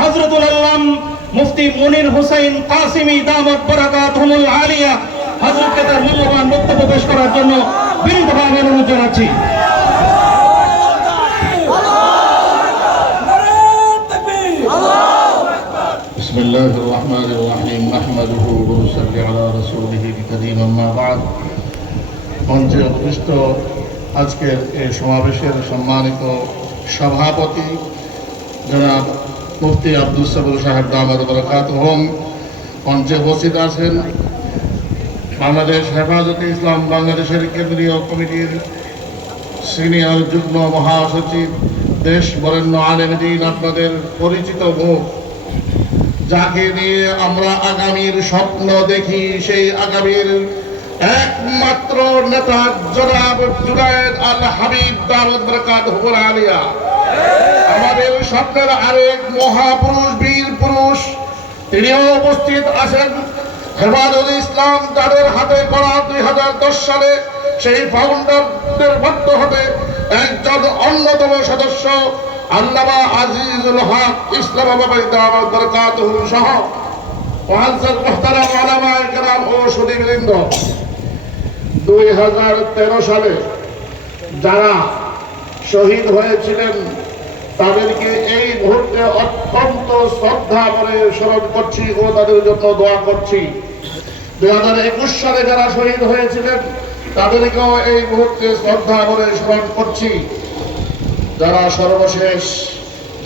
হজরতুল আল্লাম মুফতি মনির হুসাইন কাসিমি দামত বরাকাতুহুল আলিয়া হজরতকে তার মূল্যবান বক্তব্য পেশ করার জন্য বিনীতভাবে অনুরোধ জানাচ্ছি بسم الله الرحمن الرحيم نحمده ونصلي على رسوله الكريم أما بعد মঞ্চে উপবিষ্ট আজকের এই সমাবেশের সম্মানিত সভাপতি জনাব মুফতি আব্দুল সাবুল সাহেব দামাদ বরকাত হোম মঞ্চে উপস্থিত আছেন। বাংলাদেশ হেফাজতে ইসলাম বাংলাদেশের কেন্দ্রীয় কমিটির সিনিয়র যুগ্ম মহাসচিব, দেশ বরেণ্য আলেমদিন আপনাদের পরিচিত মুখ। যাকে নিয়ে আমরা আগামীর স্বপ্ন দেখি, সেই আগামীর একমাত্র নেতা জনাব জুনায়েদ আল হাবিব দারুদ বরকাত হুবুল আলিয়া। স্বপ্নের আরেক মহাপুরুষ, বীর পুরুষ, তিনিও উপস্থিত আছেন। হেফাজুল ইসলাম তাদের হাতে করা দুই সালে সেই ফাউন্ডারদের মধ্য হতে একজন অন্যতম সদস্য আল্লামা আজিজুল হক ইসলামাবাদ বরকাতুহু সহ মহাজর ও দুই সালে যারা শহীদ হয়েছিলেন তাদেরকে এই মুহূর্তে অত্যন্ত শ্রদ্ধা করে স্মরণ করছি ও তাদের জন্য দোয়া করছি। দুই হাজার একুশ সালে যারা শহীদ হয়েছিলেন, তাদেরকেও এই মুহূর্তে শ্রদ্ধা করে স্মরণ করছি। যারা সর্বশেষ